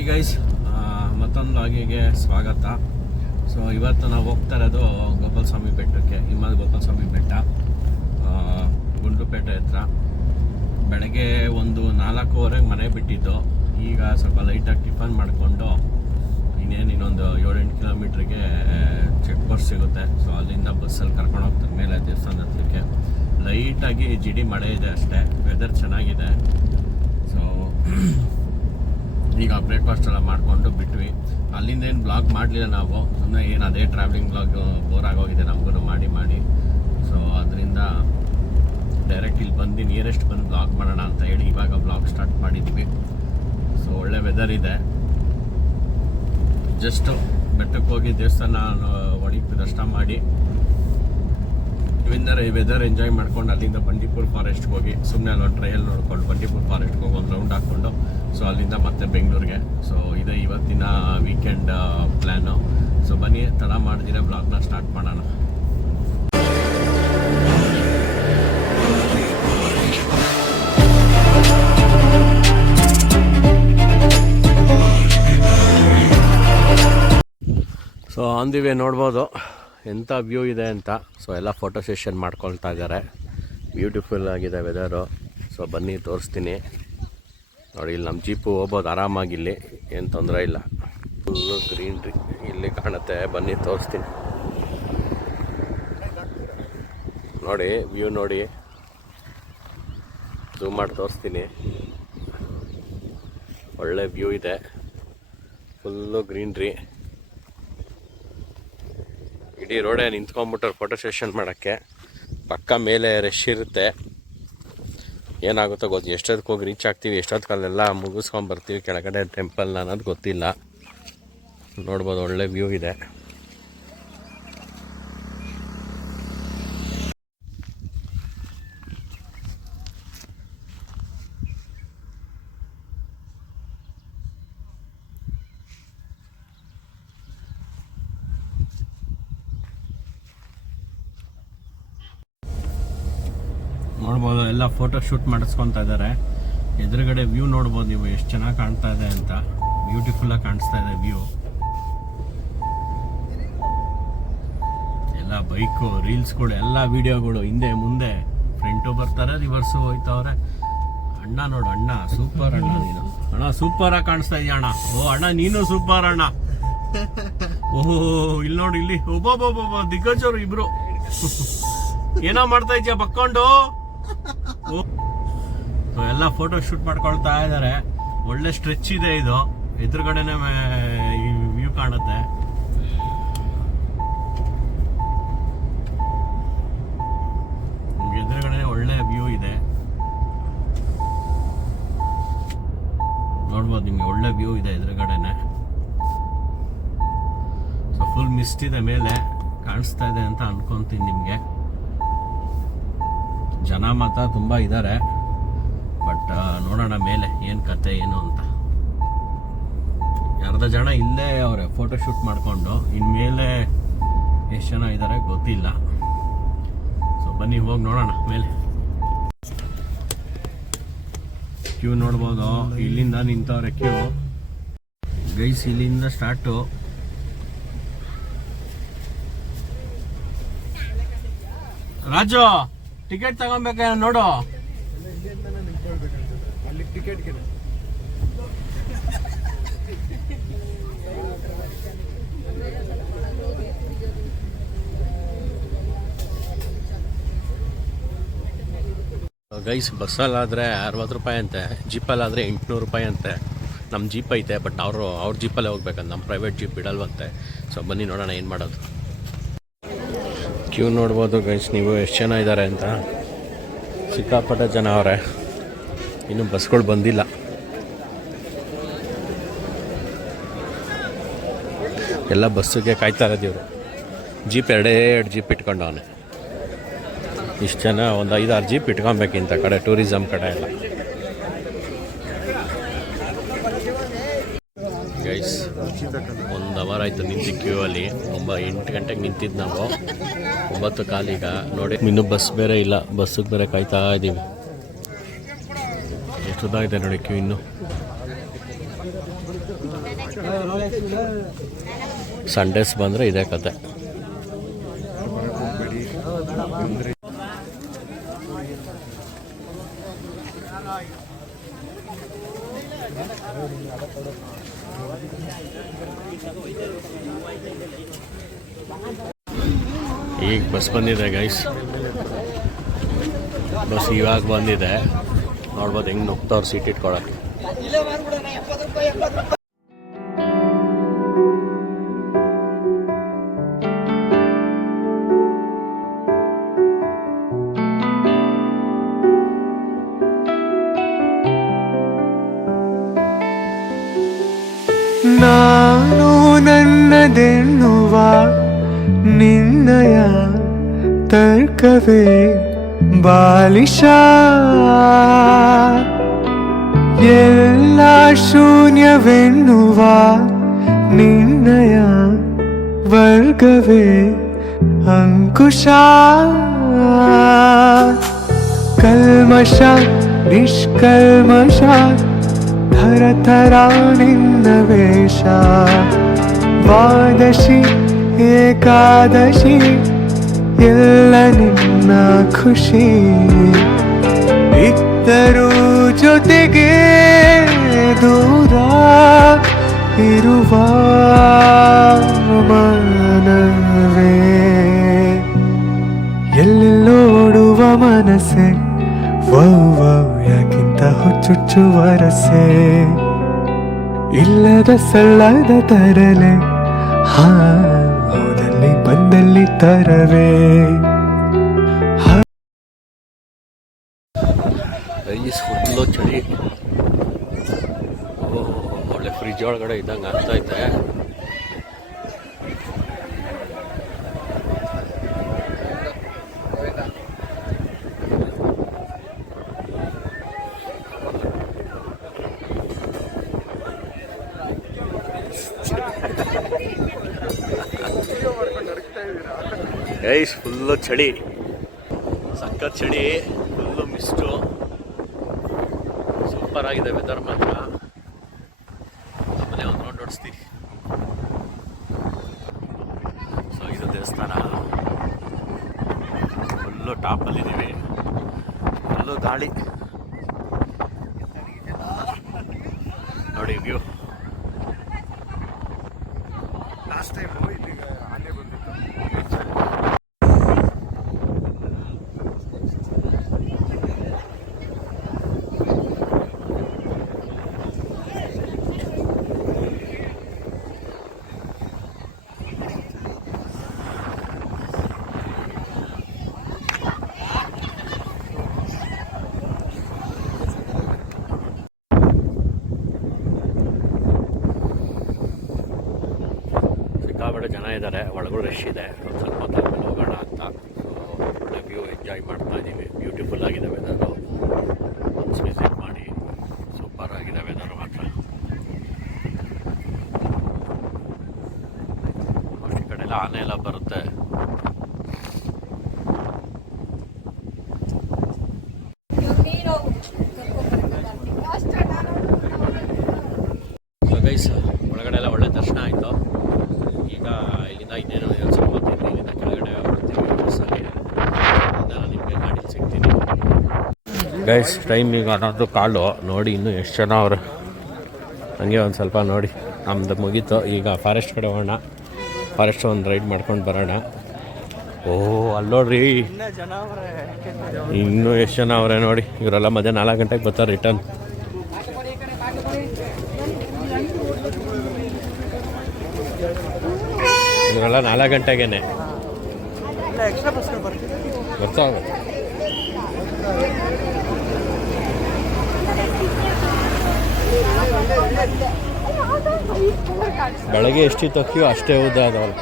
Hi guys ಮತ್ತೊಂದು ಲಾಗಿಗೆ ಸ್ವಾಗತ. So ಇವತ್ತು ನಾವು ಹೋಗ್ತಾ ಇರೋದು ಗೋಪಾಲ ಸ್ವಾಮಿ ಬೆಟ್ಟಕ್ಕೆ. ಹಿಮಾಲ್ ಗೋಪಾಲ ಸ್ವಾಮಿ ಬೆಟ್ಟ. ಗುಂಡ್ಲುಪೇಟೆ ಹತ್ರ. ಬೆಳಗ್ಗೆ ಒಂದು ನಾಲ್ಕೂವರೆಗೆ ಮನೆ ಬಿಟ್ಟಿದ್ದು. ಈಗ ಸ್ವಲ್ಪ ಲೈಟಾಗಿ ಟಿಫನ್ ಮಾಡಿಕೊಂಡು ಇನ್ನೇನು ಇನ್ನೊಂದು ಏಳೆಂಟು ಕಿಲೋಮೀಟ್ರಿಗೆ ಚೆಕ್ ಪೋಸ್ಟ್ ಸಿಗುತ್ತೆ. ಸೊ ಅಲ್ಲಿಂದ ಬಸ್ಸಲ್ಲಿ ಕರ್ಕೊಂಡು ಹೋಗ್ತಾರೆ ಮೇಲೆ ದೇವಸ್ಥಾನ ಹತ್ರಕ್ಕೆ. ಲೈಟಾಗಿ ಜಿಡಿ ಮಳೆ ಇದೆ ಅಷ್ಟೇ. ವೆದರ್ ಚೆನ್ನಾಗಿದೆ. ಸೊ ಈಗ ಬ್ರೇಕ್ಫಾಸ್ಟ್ ಎಲ್ಲ ಮಾಡಿಕೊಂಡು ಬಿಟ್ವಿ. ಅಲ್ಲಿಂದ ಏನು ಬ್ಲಾಗ್ ಮಾಡಲಿಲ್ಲ ನಾವು. ಸುಮ್ಮನೆ ಏನು ಅದೇ ಟ್ರಾವೆಲಿಂಗ್ ಬ್ಲಾಗ್ ಬೋರ್ ಆಗೋಗಿದೆ ನಮಗೂ ಮಾಡಿ ಮಾಡಿ. ಸೊ ಅದರಿಂದ ಡೈರೆಕ್ಟ್ ಇಲ್ಲಿ ಬಂದು ನಿಯರೆಸ್ಟ್ ಬಂದು ಬ್ಲಾಗ್ ಮಾಡೋಣ ಅಂತ ಹೇಳಿ ಇವಾಗ ಬ್ಲಾಗ್ ಸ್ಟಾರ್ಟ್ ಮಾಡಿದ್ವಿ. ಸೊ ಒಳ್ಳೆ ವೆದರ್ ಇದೆ. ಜಸ್ಟು ಬೆಟ್ಟಕ್ಕೆ ಹೋಗಿ ದೇವಸ್ಥಾನ ಒಳಗೆ ದರ್ಶನ ಮಾಡಿ. ಇವಿಂದರೆ ವೆದರ್ ಎಂಜಾಯ್ ಮಾಡ್ಕೊಂಡು ಅಲ್ಲಿಂದ ಬಂಡೀಪುರ್ ಫಾರೆಸ್ಟ್ಗೆ ಹೋಗಿ ಸುಮ್ಮನೆ ಅಲ್ಲೊಂದು ಟ್ರಯಲ್ ನೋಡ್ಕೊಂಡು ಬಂಡೀಪುರ್ ಫಾರೆಸ್ಟ್ಗೆ ಹೋಗಿ ಒಂದು ರೌಂಡ್ ಹಾಕ್ಕೊಂಡು ಸೊ ಅಲ್ಲಿಂದ ಮತ್ತೆ ಬೆಂಗಳೂರಿಗೆ. ಸೊ ಇದೆ ಇವತ್ತಿನ ವೀಕೆಂಡ್ ಪ್ಲ್ಯಾನು ಸೊ ಬನ್ನಿ, ತಡ ಮಾಡಿದಿರ ಬ್ಲಾಗ್ನ ಸ್ಟಾರ್ಟ್ ಮಾಡೋಣ. ಸೊ ಆನ್ ದಿ ವೇ ನೋಡ್ಬೋದು. ಎಂಥ ವ್ಯೂ ಇದೆ ಅಂತ. ಸೊ ಎಲ್ಲ ಫೋಟೋ ಸೆಷನ್ ಮಾಡ್ಕೊಳ್ತಾ ಇದ್ದಾರೆ. ಬ್ಯೂಟಿಫುಲ್ ಆಗಿದೆ ವೆದರು ಸೊ ಬನ್ನಿ, ತೋರಿಸ್ತೀನಿ. ನೋಡಿ, ಇಲ್ಲಿ ನಮ್ಮ ಜೀಪು ಹೋಗ್ಬೋದು, ಆರಾಮಾಗಿ ಇಲ್ಲಿ. ಏನು ತೊಂದರೆ ಇಲ್ಲ. ಫುಲ್ಲು ಗ್ರೀನ್ರಿ ಇಲ್ಲಿ ಕಾಣುತ್ತೆ. ಬನ್ನಿ, ತೋರಿಸ್ತೀನಿ. ನೋಡಿ ವ್ಯೂ ನೋಡಿ. ಝೂಮ್ ಮಾಡಿ ತೋರಿಸ್ತೀನಿ. ಒಳ್ಳೆ ವ್ಯೂ ಇದೆ. ಫುಲ್ಲು ಗ್ರೀನ್ರಿ ಇಡೀ ರೋಡೇ ನಿಂತ್ಕೊಂಡ್ಬಿಟ್ರೆ ಫೋಟೋ ಸೆಷನ್ ಮಾಡೋಕ್ಕೆ. ಪಕ್ಕ ಮೇಲೆ ರಶ್ ಇರುತ್ತೆ. ಏನಾಗುತ್ತೋ ಗೊತ್ತು ಎಷ್ಟೊತ್ತಿಗೆ ಹೋಗಿ ರೀಚ್ ಆಗ್ತೀವಿ ಎಷ್ಟೊತ್ತಿಗಲ್ಲೆಲ್ಲ ಮುಗಿಸ್ಕೊಂಬರ್ತೀವಿ ಕೆಳಗಡೆ ಟೆಂಪಲ್ನ ಅನ್ನೋದು ಗೊತ್ತಿಲ್ಲ. ನೋಡ್ಬೋದು ಒಳ್ಳೆ ವ್ಯೂ ಇದೆ. ನೋಡ್ಬೋದು, ಎಲ್ಲ ಫೋಟೋ ಶೂಟ್ ಮಾಡಿಸ್ಕೊತಾ ಇದ್ದಾರೆ. ಎದುರುಗಡೆ ವ್ಯೂ ನೋಡ್ಬೋದು ನೀವು, ಎಷ್ಟು ಚೆನ್ನಾಗಿ ಕಾಣ್ತಾ ಇದೆ ಅಂತ. ಬ್ಯೂಟಿಫುಲ್ ಆಗಿ ಕಾಣಿಸ್ತಾ ಇದೆ ವ್ಯೂ ಎಲ್ಲ ಬೈಕು ರೀಲ್ಸ್ಗಳು ಎಲ್ಲ ವಿಡಿಯೋಗಳು ಹಿಂದೆ, ಮುಂದೆ. ಫ್ರಂಟು ಬರ್ತಾರೆ ರಿವರ್ಸು ಹೋಯ್ತವ್ರೆ. ಅಣ್ಣ ನೋಡು, ಅಣ್ಣ ಸೂಪರ್ ಅಣ್ಣ ನೀನು. ಅಣ್ಣ ಸೂಪರ್ ಆಗಿ ಕಾಣಿಸ್ತಾ ಇದೆಯಾ ಅಣ್ಣ. ಓ, ಅಣ್ಣ, ನೀನು ಸೂಪರ್ ಅಣ್ಣ. ಓಹೋ ಇಲ್ಲಿ ನೋಡಿ, ಇಲ್ಲಿ. ಒಬ್ಬೊಬ್ಬೊಬ್ಬ ದಿಗ್ಗಜರು ಇಬ್ರು. ಏನೋ ಮಾಡ್ತಾ ಇದ್ಯಾ, ಬಕ್ಕೊಂಡು. ಎಲ್ಲ ಫೋಟೋ ಶೂಟ್ ಮಾಡ್ಕೊಳ್ತಾ ಇದ್ದಾರೆ ಒಳ್ಳೆ ಸ್ಟ್ರೆಚ್ ಇದೆ ಇದು. ಎದುರುಗಡೆನೆ ವ್ಯೂ ಕಾಣುತ್ತೆ. ಎದುರುಗಡೆ ಒಳ್ಳೆ ವ್ಯೂ ಇದೆ. ನೋಡ್ಬೋದು ನಿಮ್ಗೆ ಒಳ್ಳೆ ವ್ಯೂ ಇದೆ ಎದುರುಗಡೆನೆ. ಫುಲ್ ಮಿಸ್ಟ್ ಇದೆ ಮೇಲೆ. ಕಾಣಿಸ್ತಾ ಇದೆ ಅಂತ ಅನ್ಕೊಂತೀನಿ ನಿಮಗೆ. ಜನ ಮಾತ್ರ ತುಂಬ ಇದ್ದಾರೆ ಬಟ್ ನೋಡೋಣ ಮೇಲೆ ಏನು ಕತೆ, ಏನು ಅಂತ. ಅರ್ಧ ಜನ ಇಲ್ಲೇ ಅವರೇ ಫೋಟೋ ಶೂಟ್ ಮಾಡಿಕೊಂಡು, ಇನ್ಮೇಲೆ ಎಷ್ಟು ಜನ ಇದ್ದಾರೆ ಗೊತ್ತಿಲ್ಲ. ಸೊ ಬನ್ನಿ, ಹೋಗಿ ನೋಡೋಣ ಮೇಲೆ. ಕ್ಯೂ ನೋಡ್ಬೋದು. ಇಲ್ಲಿಂದ ನಿಂತವ್ರೆ ಕ್ಯೂ ಗೈಸ್ ಇಲ್ಲಿಂದ ಸ್ಟಾರ್ಟು ರಾಜು! ಟಿಕೆಟ್ ತಗೊಬೇಕ ನೋಡು. ಅಲ್ಲಿ ಟಿಕೆಟ್ ಗೈಸ್ ಬಸ್ಸಲ್ಲಾದರೆ ಅರವತ್ತು ರೂಪಾಯಿ ಅಂತೆ ಜೀಪಲ್ಲಾದರೆ ಎಂಟುನೂರು ರೂಪಾಯಿ ಅಂತೆ. ನಮ್ಮ ಜೀಪ್ ಐತೆ ಬಟ್ ಅವರು ಅವ್ರ ಜೀಪಲ್ಲೇ ಹೋಗ್ಬೇಕಂತ ನಮ್ಮ ಪ್ರೈವೇಟ್ ಜೀಪ್ ಬಿಡಲ್ವಂತೆ. ಸೊ ಬನ್ನಿ ನೋಡೋಣ ಏನು ಮಾಡೋದು. ಕ್ಯೂ ನೋಡ್ಬೋದು ಗೈಸ್ ನೀವು ಎಷ್ಟು ಜನ ಇದ್ದಾರೆ ಅಂತ. ಸಿಕ್ಕಾಪಟ್ಟೆ ಜನ ಅವರೇ. ಇನ್ನು ಬಸ್ಗಳು ಬಂದಿಲ್ಲ. ಎಲ್ಲ ಬಸ್ಸಿಗೆ ಕಾಯ್ತಾ ಇರೋದು ಇವರು. ಜೀಪ್ ಎರಡೇ ಎರಡು ಜೀಪ್ ಇಟ್ಕೊಂಡು ಅವನೇ. ಇಷ್ಟು ಜನ ಒಂದು ಐದಾರು ಜೀಪ್ ಇಟ್ಕೊಬೇಕಿಂತ ಕಡೆ ಟೂರಿಸಮ್ ಕಡೆ ಎಲ್ಲ. ಒಂದು ಅವರ್ ಆಯಿತು ನಿಂತು ಕ್ಯೂ ಅಲ್ಲಿ. ಒಂಬ ಎಂಟು ಗಂಟೆಗೆ ನಿಂತಿದ್ದು ನಾವು. ಒಂಬತ್ತು ಕಾಲೀಗ. ನೋಡಿ, ಇನ್ನೂ ಬಸ್ ಬೇರೆ ಇಲ್ಲ. ಬಸ್ಸಿಗೆ ಬೇರೆ ಕಾಯ್ತಾ ಇದ್ದೀವಿ ಎಷ್ಟು ಉದ್ದ ನೋಡಿ ಕ್ಯೂ ಇನ್ನು? ಸಂಡೇಸ್ ಬಂದರೆ ಇದೇ ಕತೆ. ಈಗ ಬಸ್ ಬಂದಿದೆ ಗೈಸ್ ಬಸ್ ಇವಾಗ ಬಂದಿದೆ ನೋಡ್ಬೋದು ಹೆಂಗೆ ನುಗ್ತವ್ರು ಸೀಟ್ ಇಟ್ಕೊಳಕ್ಕೆ ನಾನು ನನ್ನದೆನ್ನುವ ನಿನ್ನಯ ತರ್ಕವೇ ಬಾಲಿಶ ಎಲ್ಲ ಶೂನ್ಯವೆನ್ನುವ ನಿನ್ನಯ ವರ್ಗವೇ ಅಂಕುಶ ಕಲ್ಮಶ ನಿಷ್ಕಲ್ಮಶ ಥರ ಥರ ನಿನ್ನ ವೇಷ ದ್ವಾದಶಿ ಏಕಾದಶಿ ಎಲ್ಲ ನಿನ್ನ ಖುಷಿ. ಇದ್ದರೂ ಜೊತೆಗೆ ದೂರ ಇರುವ ಮನವೇ. ಎಲ್ಲೆಲ್ಲೋಡುವ ಮನಸ್ಸೆ ಯಾಕಿಂತ ಹುಚ್ಚುಚ್ಚು ವರಸೆ ಇಲ್ಲದ ಸಲ್ಲದ ತರಲೆ ಹೋದಲ್ಲಿ ಬಂದಲ್ಲಿ ತರವೇ. ಫುಲ್ಲು ಚಳಿ. ಒಳ್ಳೆ ಫ್ರಿಜ್ ಒಳಗಡೆ ಇದ್ದಂಗೆ ಆಗ್ತೈತೆ ರೈಸ್ ಫುಲ್ಲು ಚಳಿ. ಸಖತ್ ಚಳಿ ಫುಲ್ಲು ಮಿಸ್ಟು ಸೂಪರ್ ಆಗಿದೆ ವೆದರ್ ಮಾತ್ರ. ಆಮೇಲೆ ಒಂದು ರೌಂಡ್ ಓಡಿಸ್ತೀವಿ ಸೊ ಇದು ದೇವಸ್ಥಾನ. ಫುಲ್ಲು ಟಾಪಲ್ಲಿದ್ದೀವಿ ಫುಲ್ಲು ಗಾಳಿ. ನೋಡಿ ವ್ಯೂ ಲಾಸ್ಟ್ ಟೈಮ್ ಇಲ್ಲಿಗೆ ಆನೆ ಬಂದಿತ್ತು. ಸಿಕ್ಕಾಪಟ್ಟೆ ಜನ ಇದ್ದಾರೆ. ಒಳಗಡೆ ರಶ್ ಇದೆ. ಒಂದು ಸ್ವಲ್ಪ ಹೊತ್ತು ಹೋಗೋಣ ಅಂತ. ಒಳ್ಳೆ ವ್ಯೂ ಎಂಜಾಯ್ ಮಾಡ್ತಾ ಇದ್ದೀವಿ ಬ್ಯೂಟಿಫುಲ್ ಆಗಿದೆ ವೆದರು ಒನ್ಸ್ ವಿಸಿಟ್ ಮಾಡಿ. ಸೂಪರ್ ಆಗಿದೆ ವೆದರು ಮಾತ್ರ. ಈ ಕಡೆ ಎಲ್ಲ ಆನೆ ಎಲ್ಲ ಬರುತ್ತೆ ಸೊ ಗೈಸ್ ಒಳಗಡೆ ಎಲ್ಲ ಒಳ್ಳೆ ದರ್ಶನ ಆಯಿತು ಈಗ ಇಲ್ಲಿಂದ ಇನ್ನೇನು ಒಂದು ಸ್ವಲ್ಪ ಹೊತ್ತು ಇಲ್ಲಿಂದ ಕೆಳಗಡೆ ಬರ್ತೀವಿ ಬಸ್ಸಲ್ಲಿ ನಾನು ನಿಮಗೆ ಗಾಡಿ ಸಿಗ್ತೀನಿ ಗೈಸ್ ಟೈಮ್ ಈಗ ಅನ್ನೋದು ಕಾಲು. ನೋಡಿ ಇನ್ನೂ ಎಷ್ಟು ಜನ ಅವರು. ಹಂಗೆ ಒಂದು ಸ್ವಲ್ಪ ನೋಡಿ. ನಮ್ಮದು ಮುಗೀತು. ಈಗ ಫಾರೆಸ್ಟ್ ಕಡೆ ಹೋಗೋಣ. ಫಾರೆಸ್ಟ್ ಒಂದು ರೈಡ್ ಮಾಡ್ಕೊಂಡು ಬರೋಣ. ಓ ಅಲ್ಲಿ ನೋಡ್ರಿ. ಇನ್ನೂ ಎಷ್ಟು ಜನ ಅವರೇ ನೋಡಿ. ಇವರೆಲ್ಲ ಮಧ್ಯಾಹ್ನ ನಾಲ್ಕು ಗಂಟೆಗೆ ಬರ್ತಾರೆ ರಿಟರ್ನ್ ಇವರೆಲ್ಲ ನಾಲ್ಕು ಗಂಟೆಗೇನೆ. ಎಕ್ಸ್ಟ್ರಾ ಬೆಳಗ್ಗೆ ಎಷ್ಟಿತ್ತು ಅಕ್ಕಿಯೋ ಅಷ್ಟೇ ಉದ್ದ ನೋಡಿ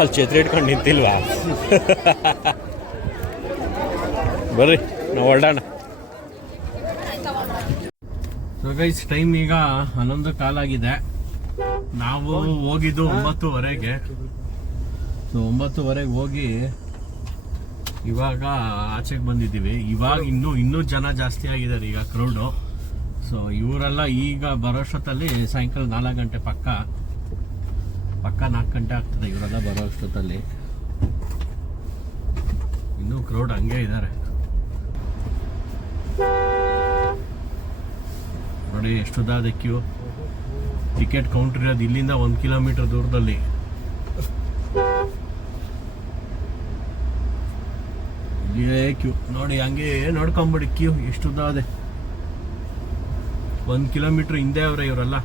ಅಲ್ಲಿ ಛತ್ರಿ ಇಟ್ಕೊಂಡು ನಿಂತಿಲ್ವಾ? ಬರ್ರಿ, ನಾವು ಹೊರಡೋಣ. ಗೈಸ್ ಟೈಮ್ ಈಗ ಹನ್ನೊಂದು ಕಾಲಾಗಿದೆ. ನಾವು ಹೋಗಿದ್ದು ಒಂಬತ್ತುವರೆಗೆ. ಸೊ ಒಂಬತ್ತುವರೆಗೆ ಹೋಗಿ ಇವಾಗ ಆಚೆಗೆ ಬಂದಿದ್ದೀವಿ. ಇವಾಗ ಇನ್ನೂ ಇನ್ನೂ ಜನ ಜಾಸ್ತಿ ಆಗಿದ್ದಾರೆ ಈಗ ಕ್ರೌಡು ಸೊ ಇವರೆಲ್ಲ ಈಗ ಬರೋಷ್ಟೊತ್ತಲ್ಲಿ ಸಾಯಂಕಾಲ ನಾಲ್ಕು ಗಂಟೆ ಪಕ್ಕ ಪಕ್ಕ ನಾಲ್ಕು ಗಂಟೆ ಆಗ್ತದೆ ಇವರೆಲ್ಲ ಬರೋ ಅಷ್ಟೊತ್ತಲ್ಲಿ. ಇನ್ನೂ ಕ್ರೌಡ್ ಹಂಗೆ ಇದ್ದಾರೆ. ನೋಡಿ ಎಷ್ಟೊದಾದ ಕ್ಯೂ ಟಿಕೆಟ್ ಕೌಂಟ್ರ್ ಇರೋದು ಇಲ್ಲಿಂದ ಒಂದು ಕಿಲೋಮೀಟರ್ ದೂರದಲ್ಲಿ. ಇಲ್ಲೇ ಕ್ಯೂ ನೋಡಿ ಹಂಗೆ ನೋಡ್ಕೊಂಬಿಡಿ ಕ್ಯೂ ಎಷ್ಟುದಾದೆ ಒಂದು ಕಿಲೋಮೀಟರ್ ಹಿಂದೆ ಅವ್ರೆ ಇವರೆಲ್ಲ.